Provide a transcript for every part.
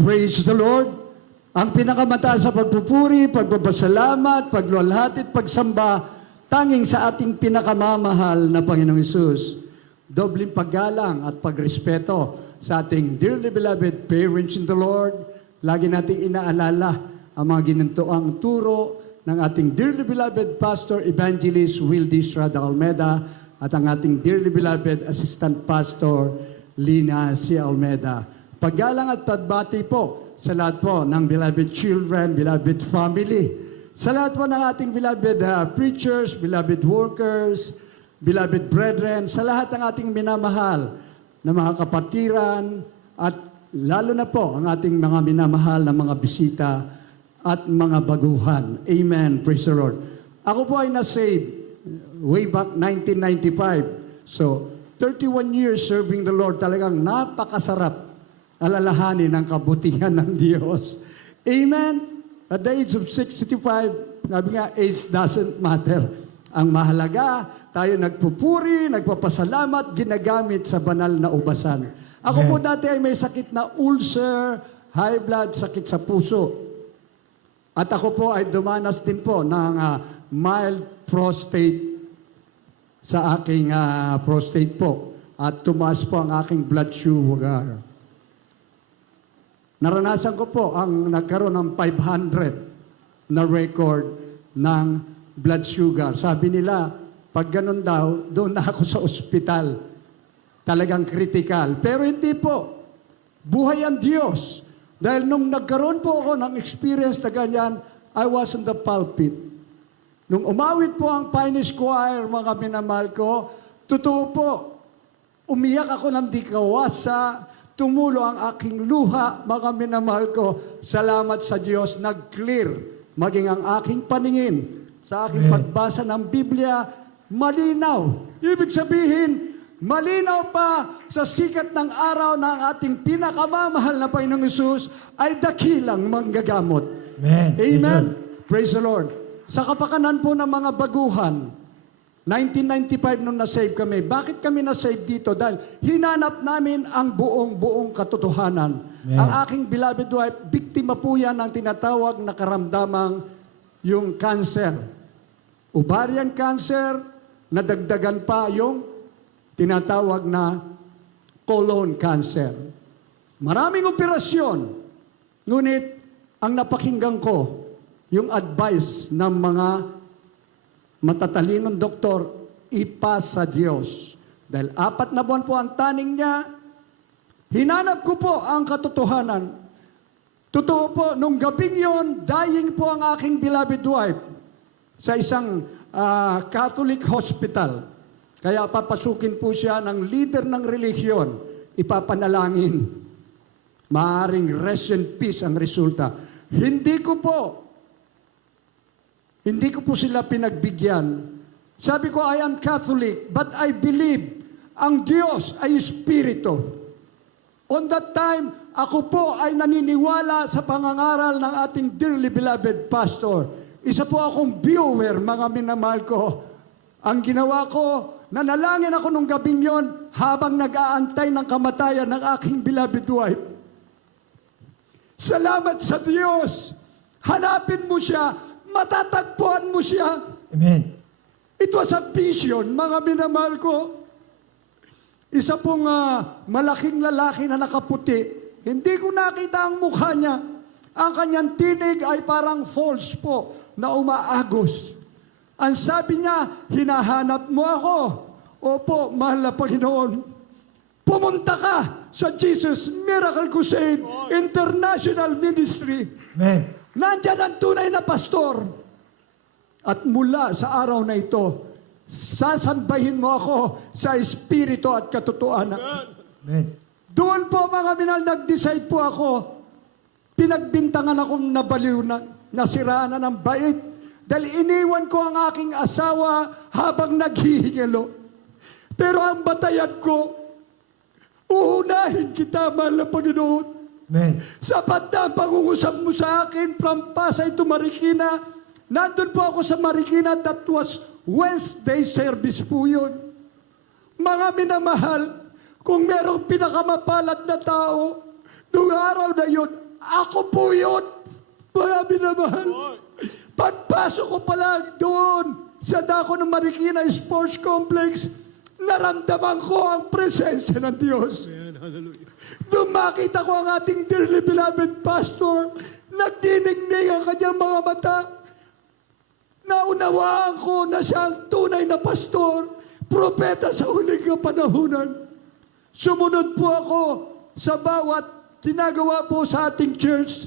praise the Lord. Ang pinakamataas sa pagpupuri, pagpapasalamat, pagluwalhati at pagsamba, tanging sa ating pinakamamahal na Panginoong Hesus. Dobling paggalang at pagrespeto sa ating dearly beloved parents in the Lord. Lagi nating inaalala ang mga ginantoang turo ng ating dearly beloved Pastor Evangelist Wildy Estrada Almeda at ang ating dearly beloved Assistant Pastor Lina C. Almeda. Paggalang at pagbati po sa lahat po ng beloved children, beloved family, sa lahat po ng ating beloved preachers, beloved workers, beloved brethren, sa lahat ng ating minamahal na mga kapatiran, at lalo na po ang ating mga minamahal na mga bisita at mga baguhan. Amen. Praise the Lord. Ako po ay na-save way back 1995. So, 31 years serving the Lord, talagang napakasarap alalahanin ang kabutihan ng Diyos. Amen? At the age of 65, sabi nga, age doesn't matter. Ang mahalaga, tayo nagpupuri, nagpapasalamat, ginagamit sa banal na ubasan. Ako po dati ay may sakit na ulcer, high blood, sakit sa puso. At ako po ay dumanas din po ng mild prostate sa aking prostate po. At tumaas po ang aking blood sugar. Naranasan ko po ang nagkaroon ng 500 na record ng blood sugar. Sabi nila, pag ganun daw, doon na ako sa ospital. Talagang critical. Pero hindi po. Buhay ang Diyos. Dahil nung nagkaroon po ako ng experience na ganyan, I was on the pulpit. Nung umawit po ang Pioneers Choir, mga minamahal ko, totoo po, umiyak ako ng di kawasa, tumulo ang aking luha, mga minamahal ko. Salamat sa Diyos, nag-clear. Maging ang aking paningin sa aking pagbasa ng Biblia, malinaw. Ibig sabihin, malinaw pa sa sikat ng araw na ang ating pinakamamahal na Panginoong Hesus ay dakilang manggagamot. Amen. Amen. Praise the Lord. Sa kapakanan po ng mga baguhan, 1995 nung na-save kami. Bakit kami na-save dito? Dahil hinanap namin ang buong katotohanan. Yeah. Ang aking beloved wife, biktima po yan ng tinatawag na karamdamang yung cancer. Ovarian cancer, nadagdagan pa yung tinatawag na colon cancer. Maraming operasyon. Ngunit, ang napakinggan ko, yung advice ng mga matatalinong doktor, ipasa Diyos. Dahil 4 na buwan po ang taning niya, hinanap ko po ang katotohanan. Totoo po, nung gabing yon, dying po ang aking beloved wife sa isang Catholic hospital. Kaya papasukin po siya ng leader ng relihiyon, ipapanalangin. Maaring rest in peace ang resulta. Hindi ko po sila pinagbigyan. Sabi ko, I am Catholic, but I believe ang Diyos ay Espiritu. On that time, ako po ay naniniwala sa pangangaral ng ating dearly beloved pastor. Isa po akong viewer, mga minamahal ko. Ang ginawa ko, nanalangin ako nung gabing yon habang nag-aantay ng kamatayan ng aking beloved wife. Salamat sa Diyos. Hanapin mo siya. Matatagpuan mo siya. Amen. It was a vision, mga minamahal ko. Isa pong malaking lalaki na nakaputi. Hindi ko nakita ang mukha niya. Ang kanyang tinig ay parang false po na umaagos. Ang sabi niya, hinahanap mo ako. Opo, mahal na Panginoon. Pumunta ka sa Jesus Miracle Crusade International Ministry. Amen. Nandyan ang tunay na pastor. At mula sa araw na ito, sasambahin mo ako sa espiritu at katotohanan. Amen. Doon po mga minal, nag-decide po ako. Pinagbintangan akong nabaliw na, nasiraan na ng bait. Dahil iniwan ko ang aking asawa habang naghihingalo. Pero ang batayan ko, uunahin kita, mahal na Panginoon. Amen. Sapat na ang pangungusap mo sa akin from Pasay to Marikina. Nandun po ako sa Marikina. That was Wednesday service po yun. Mga minamahal, kung merong pinakamapalad na tao, noong araw na yun, Ako po yun, mga minamahal. Pagpasok ko pa lang doon sa dako ng Marikina Sports Complex, naramdaman ko ang presensya ng Diyos. Nung makita ko ang ating dearly beloved pastor, nagdinignig ang kanyang mga mata. Naunawaan ko na siya ang tunay na pastor, propeta sa huling kapanahunan. Sumunod po ako sa bawat ginagawa po sa ating church.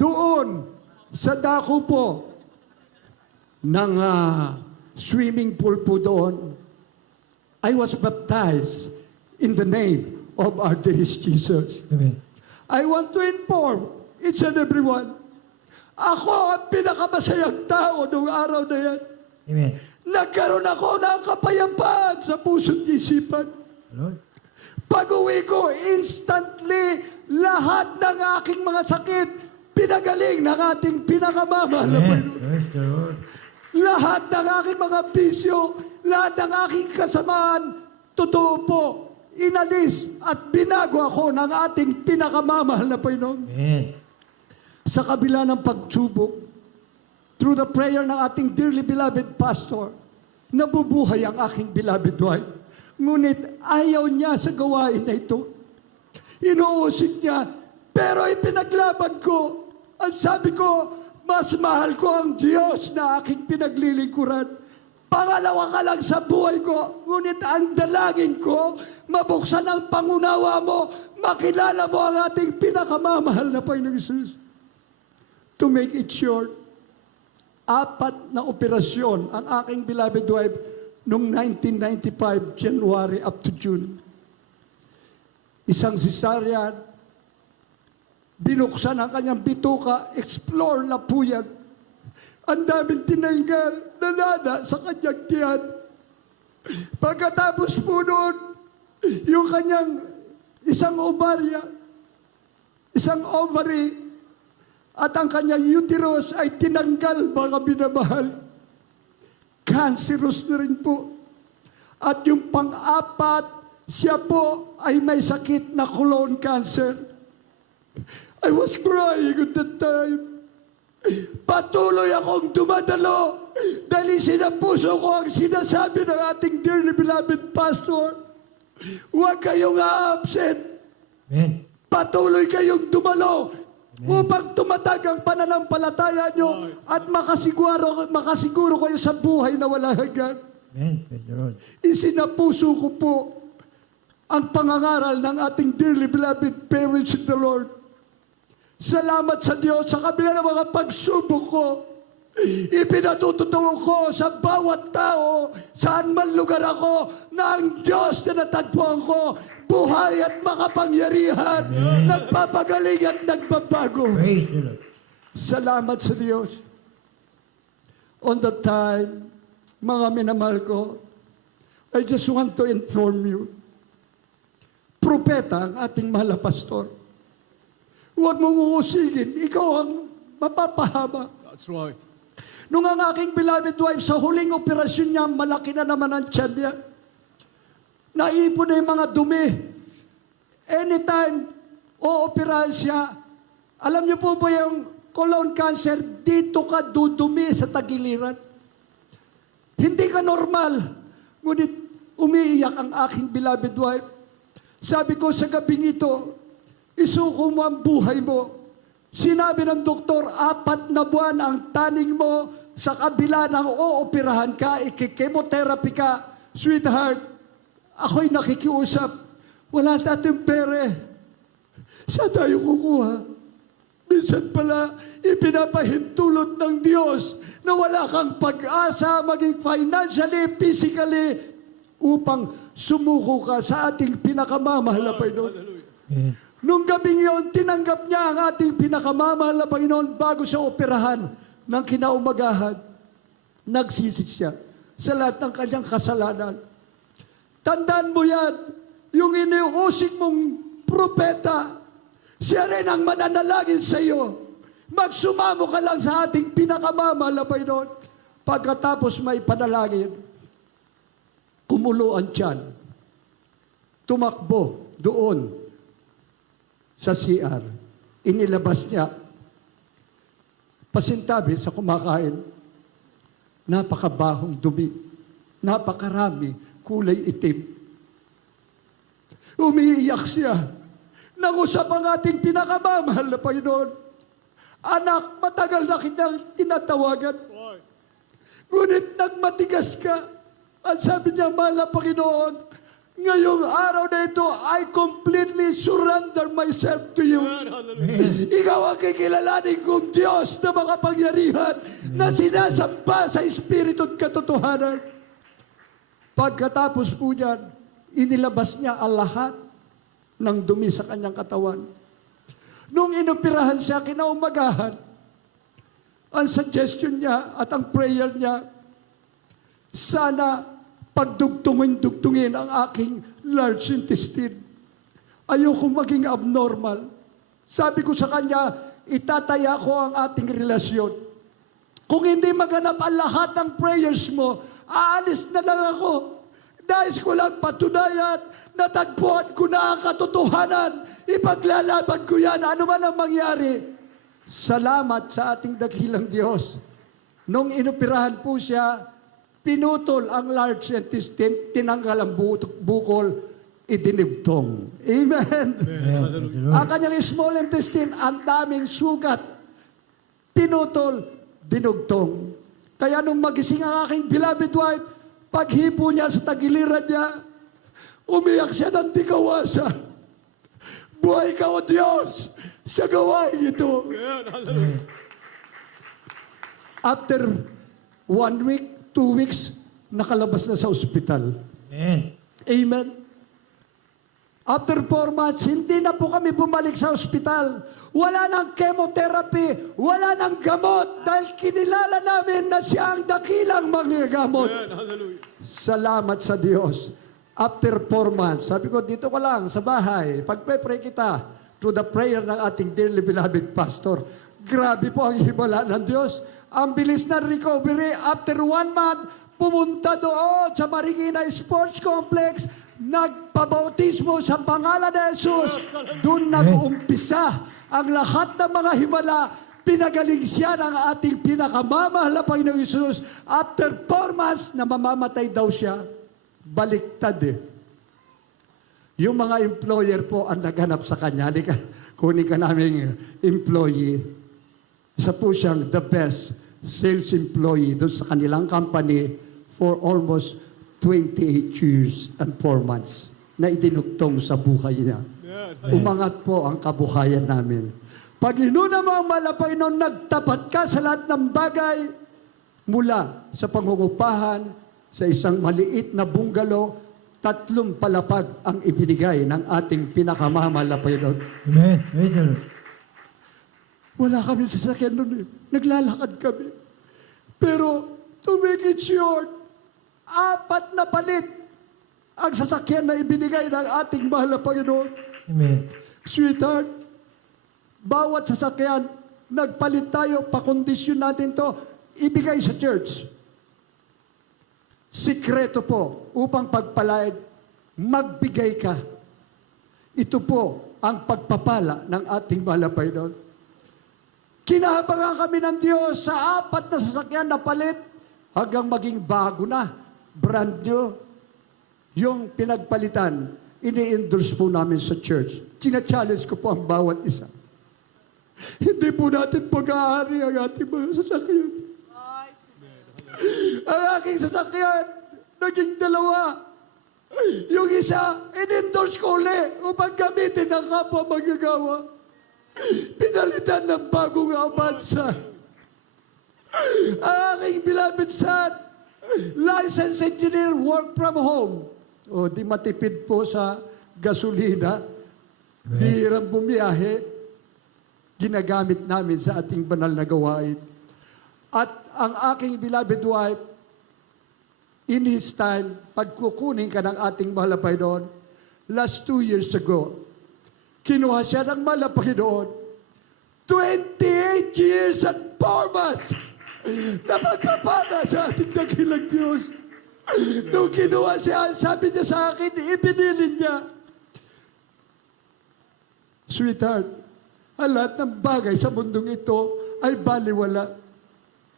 Doon, sa dako po ng swimming pool po doon, I was baptized in the name of our dearest Jesus. Amen. I want to inform each and everyone, ako ang pinakamasayang tao noong araw na yan. Amen. Nagkaroon ako ng kapayapaan sa puso't isipan. Lord. Pag-uwi ko, instantly, lahat ng aking mga sakit, pinagaling ng ating pinakamamahal na Amen. Panginoon. Praise the Lord. Lahat ng aking mga bisyo, lahat ng aking kasamaan, totoo po, inalis at binago ako ng ating pinakamamahal na Panginoon. Amen. Sa kabila ng pagsubok, through the prayer ng ating dearly beloved pastor, nabubuhay ang aking beloved wife. Ngunit ayaw niya sa gawain na ito. Inuusig niya, pero ipinaglaban ko. Ang sabi ko, mas mahal ko ang Diyos na aking pinaglilingkuran. Pangalawa ka lang sa buhay ko. Ngunit ang dalangin ko, mabuksan ang pangunawa mo, makilala mo ang ating pinakamamahal na Panginoong Hesus. To make it short, 4 na operasyon ang aking beloved wife noong 1995, January up to June. Isang cesarean, binuksan ang kanyang bituka, explore na po yan. Ang daming tinanggal, nanana sa kanyang tiyan. Pagkatapos po noon, yung kanyang isang ovary, at ang kanyang uterus ay tinanggal, mga binamahal. Cancerous na rin po. At yung pang-4, siya po ay may sakit na colon cancer. I was crying at that time. Patuloy akong dumadalo dahil sinapuso ko ang sinasabi ng ating dearly beloved pastor. Huwag kayong a-absent. Amen. Patuloy kayong dumalo upang tumatag ang pananampalataya nyo at makasiguro kayo sa buhay na wala hanggan. Amen. Praise the Lord. Isinapuso ko po ang pangangaral ng ating dearly beloved parents in the Lord. Salamat sa Diyos sa kabila ng mga pagsubok ko. Ipinatutotoo ko sa bawat tao, saan man lugar ako, na ang Diyos na natagpuan ko, buhay at makapangyarihan, nagpapagaling at nagbabago. Praise the Lord. Salamat sa Diyos. On that time, mga minamahal ko, I just want to inform you, propeta ang ating mahal na pastor. Huwag mong uusigin, ikaw ang mapapahaba. That's right. Nung ang aking beloved wife, sa huling operasyon niya, malaki na naman ang tiyan niya. Naipon na yung mga dumi. Anytime, ooperahan siya. Alam niyo po ba yung colon cancer, dito ka dudumi sa tagiliran. Hindi ka normal. Ngunit umiiyak ang aking beloved wife. Sabi ko sa gabing ito, isuko mo ang buhay mo. Sinabi ng doktor, 4 na buwan ang taning mo sa kabila ng ooperahan ka, ikikemotherapy ka. Sweetheart, ako'y nakikiusap. Wala natin pere. Saan tayo kukuha? Minsan pala, ipinapahintulot ng Diyos na wala kang pag-asa maging financially, physically, upang sumuko ka sa ating pinakamamahal na Panginoon. Amen. Nung gabing iyon, tinanggap niya ang ating pinakamamahal na Panginoon bago siya operahan ng kinaumagahan. Nagsisit siya sa lahat ng kanyang kasalanan. Tandaan mo yan, yung iniusik mong propeta, siya rin ang mananalangin sa iyo. Magsumamo ka lang sa ating pinakamamahal na Panginoon. Pagkatapos may panalangin, kumulo ang tiyan. Tumakbo doon sa CR. inilabas niya, pasintabi sa kumakain, napakabahong dumi, napakarami, kulay itim. Umiiyak siya. Nangusap ang ating pinakamamahal na Panginoon. Anak, matagal na kitang tinatawagan. Ngunit nagmatigas ka. Ang sabi niya, mahal na Panginoon, ngayong araw na ito, I completely surrender myself to you. Ikaw ang kikilalanin kong Diyos na makapangyarihan na sinasamba sa Espiritu at katotohanan. Pagkatapos po niyan, inilabas niya ang lahat ng dumi sa kanyang katawan. Nung inoperahan siya kinaumagahan, ang suggestion niya at ang prayer niya, sana pagdugtungin ang aking large intestine. Ayoko maging abnormal. Sabi ko sa kanya, itataya ko ang ating relasyon. Kung hindi maganap ang lahat ng prayers mo, aalis na lang ako. Dahil ko lang patunayan, natagpuan ko na ang katotohanan. Ipaglalaban ko yan, ano man ang mangyari. Salamat sa ating dakilang Diyos. Nung inoperahan po siya, pinutol ang large intestine, tinanggal ang bukol, idinigtong. Amen. Ang kanyang small intestine, ang daming sugat, pinutol, dinugtong. Kaya nung magising ang aking beloved wife, paghipo niya sa tagiliran niya, umiyak siya ng di kawasa. Buhay ka, O Diyos, sa gawain ito. After 1 week, 2 weeks, nakalabas na sa ospital. Amen. Amen. After 4 months, hindi na po kami bumalik sa ospital. Wala nang chemotherapy, wala nang gamot, dahil kinilala namin na siya ang dakilang manggagamot. Salamat sa Diyos. After 4 months, sabi ko, dito ko lang sa bahay, pagpe-pray kita through the prayer ng ating dearly beloved pastor. Grabe po ang himala ng Diyos. Ang bilis na recovery. After 1 month, pumunta doon sa Marikina Sports Complex, nagpabautismo sa pangalan ni Jesus. Doon nag-umpisa ang lahat ng mga himala. Pinagaling siya ng ating pinakamamahal na Panginoong Jesus. After 4 months, na mamamatay daw siya. Baliktad eh. Yung mga employer po ang naghanap sa kanya. Kunin ka naming employee. Isa po siyang the best sales employee doon sa kanilang company for almost 28 years and 4 months na idinugtong sa buhay niya. Umangat po ang kabuhayan namin. Panginoon namang Panginoon, nagtapat ka sa lahat ng bagay mula sa pangungupahan sa isang maliit na bungalow, 3 palapag ang ibinigay ng ating pinakamamahal na Panginoon. Amen. Praise the Lord. Wala kami sasakyan nun eh. Naglalakad kami. Pero, to make it short, 4 na palit ang sasakyan na ibinigay ng ating mahal na Panginoon. Amen. Sweetheart, bawat sasakyan, nagpalit tayo, pakondisyon natin to, ibigay sa church. Sikreto po, upang pagpalain, magbigay ka. Ito po ang pagpapala ng ating mahal na Panginoon. Kinahabangan kami ng Diyos sa 4 na sasakyan na palit hanggang maging bago na, brand new. Yung pinagpalitan, ini-endorse po namin sa church. Tina-challenge ko po ang bawat isa. Hindi po natin pag-aari ang ating mga sasakyan. Ang aking sasakyan, naging 2. Yung isa, in-endorse ko ulit upang gamitin ng kapwa magagawa. Pinalitan ng bagong Avanza. Ang aking beloved son, licensed engineer, work from home. O di matipid po sa gasolina. Di hirap bumiyahe. Ginagamit namin sa ating banal na gawain. At ang aking beloved wife, in his time, pagkukunin ka ng ating mahal na Panginoon, last 2 years ago, kinuha siya ng mahal na Panginoon, 28 years and 4 months na pagpapala sa ating dakilang Diyos. Nung kinuha siya, sabi niya sa akin, ibinilin niya, sweetheart, ang lahat ng bagay sa mundong ito ay baliwala.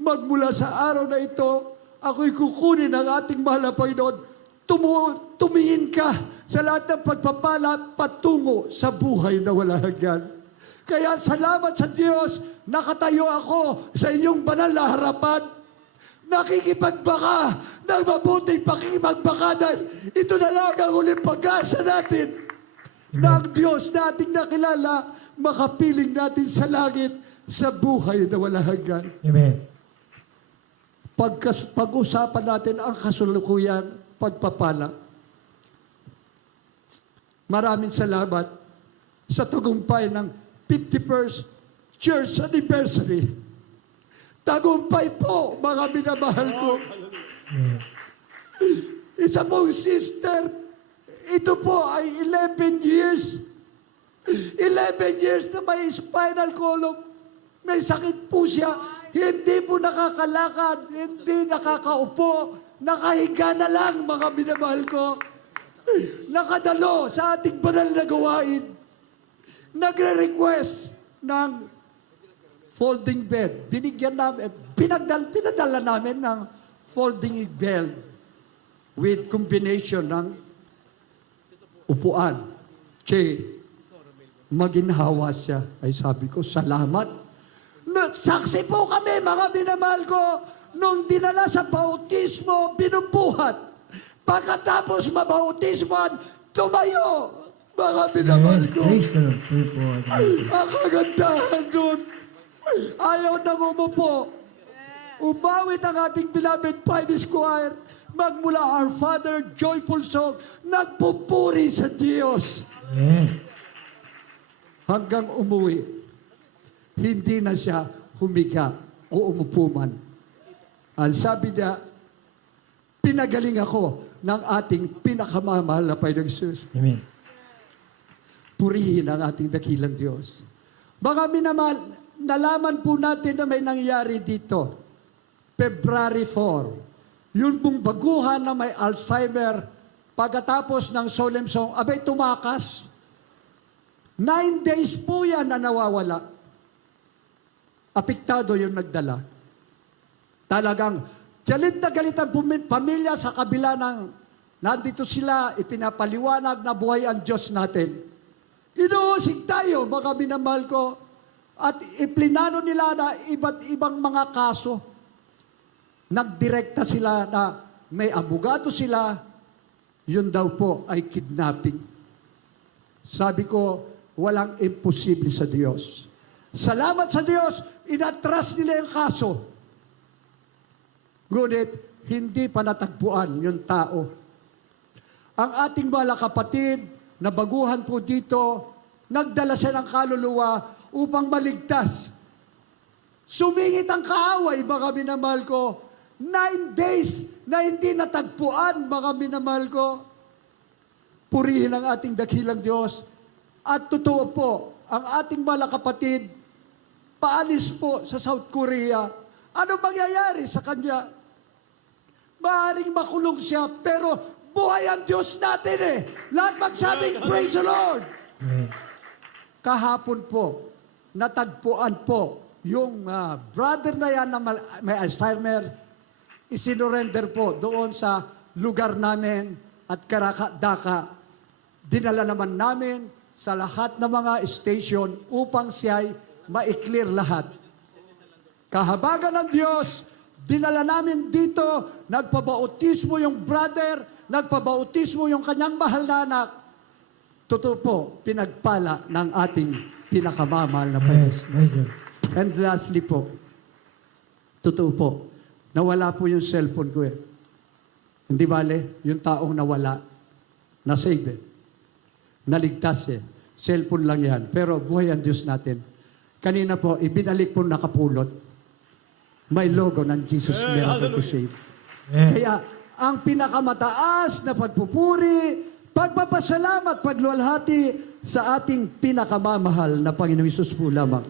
Magmula sa araw na ito, ako'y kukunin ng ating mahal na Panginoon. Tumingin ka sa lahat ng pagpapala patungo sa buhay na wala hanggan. Kaya salamat sa Diyos, nakatayo ako sa inyong banal na harapan. Nakikipagbaka ng mabuting pakikipagbaka dahil ito na lang ang uling pag-asa natin na ang Diyos na ating nakilala, makapiling natin sa langit sa buhay na wala hanggan. Amen. Pag-usapan natin ang kasulukuyan, pagpapala. Maraming salamat sa tagumpay ng 51st Church Anniversary. Tagumpay po, mga minamahal ko. Amen. Isa pong sister, ito po ay 11 years. 11 years na may spinal column. May sakit po siya. Hindi po nakakalakad, hindi nakakaupo, nakahiga na lang, mga minamahal ko. Nakadalo sa ating banal na gawain. Nagre-request ng folding bed. Binigyan namin, pinadala namin ng folding bed with combination ng upuan. Maginhawa siya. Ay sabi ko, salamat. Saksi po kami, mga minamahal ko, nung dinala sa bautismo, binubuhat. Pagkatapos mabautismoan, tumayo, mga minamahal ko. Praise the Lord. Praise po. Ang kagandahan doon. Ayaw nang umupo. Umawit ang ating beloved Pines Choir. Magmula Our Father, joyful song, nagpupuri sa Diyos. Amen. Hanggang umuwi, hindi na siya humiga o umupo man. Ang sabi niya, pinagaling ako ng ating pinakamamahal na Panginoong Jesus. Amen. Purihin ang ating dakilang Diyos. Mga minamahal, nalaman po natin na may nangyari dito. February 4. Yun pong baguhan na may Alzheimer, pagkatapos ng solemn song, abay tumakas. 9 days po yan na nawawala. Apektado yung nagdala. Talagang galit na galit ang pamilya sa kabila ng nandito sila, ipinapaliwanag na buhay ang Diyos natin. Inuusig tayo, mga minamahal ko, at iplinano nila na iba't ibang mga kaso. Nagdirekta sila na may abogado sila, yun daw po ay kidnapping. Sabi ko, walang imposible sa Diyos. Salamat sa Diyos, inatras nila yung kaso. Ngunit, hindi pa natagpuan yung tao. Ang ating mga kapatid, na baguhan po dito, nagdala siya ng kaluluwa upang maligtas. Sumingit ang kaaway, mga minamahal ko. 9 days na hindi natagpuan, mga minamahal ko. Purihin ang ating dakilang Diyos. At totoo po, ang ating mga kapatid, paalis po sa South Korea. Ano mangyayari sa kanya? Maaaring makulong siya, pero buhay ang Diyos natin eh. Lahat magsabing, praise the Lord. Amen. Kahapon po, natagpuan po yung brother na yan na may Alzheimer, isinurrender po doon sa lugar namin at Karakadaka. Dinala naman namin sa lahat ng mga station upang siya'y ma-clear lahat. Kahabagan ng Diyos, dinala namin dito, nagpabautismo yung brother, nagpabautismo yung kanyang mahal na anak. Totoo po, pinagpala ng ating pinakamamahal na Panginoon. Yes. Praise the Lord. And lastly po, totoo po, nawala po yung cellphone ko eh. Hindi bale, yung taong nawala, na-save eh. Naligtas eh. Cellphone lang yan. Pero buhay ang Diyos natin. Kanina po, ibinalik po nakapulot. May logo ng Jesus Miracle Crusade. Amen. Kaya, ang pinakamataas na pagpupuri, pagpapasalamat, pagluwalhati sa ating pinakamamahal na Panginoon Hesus po lamang.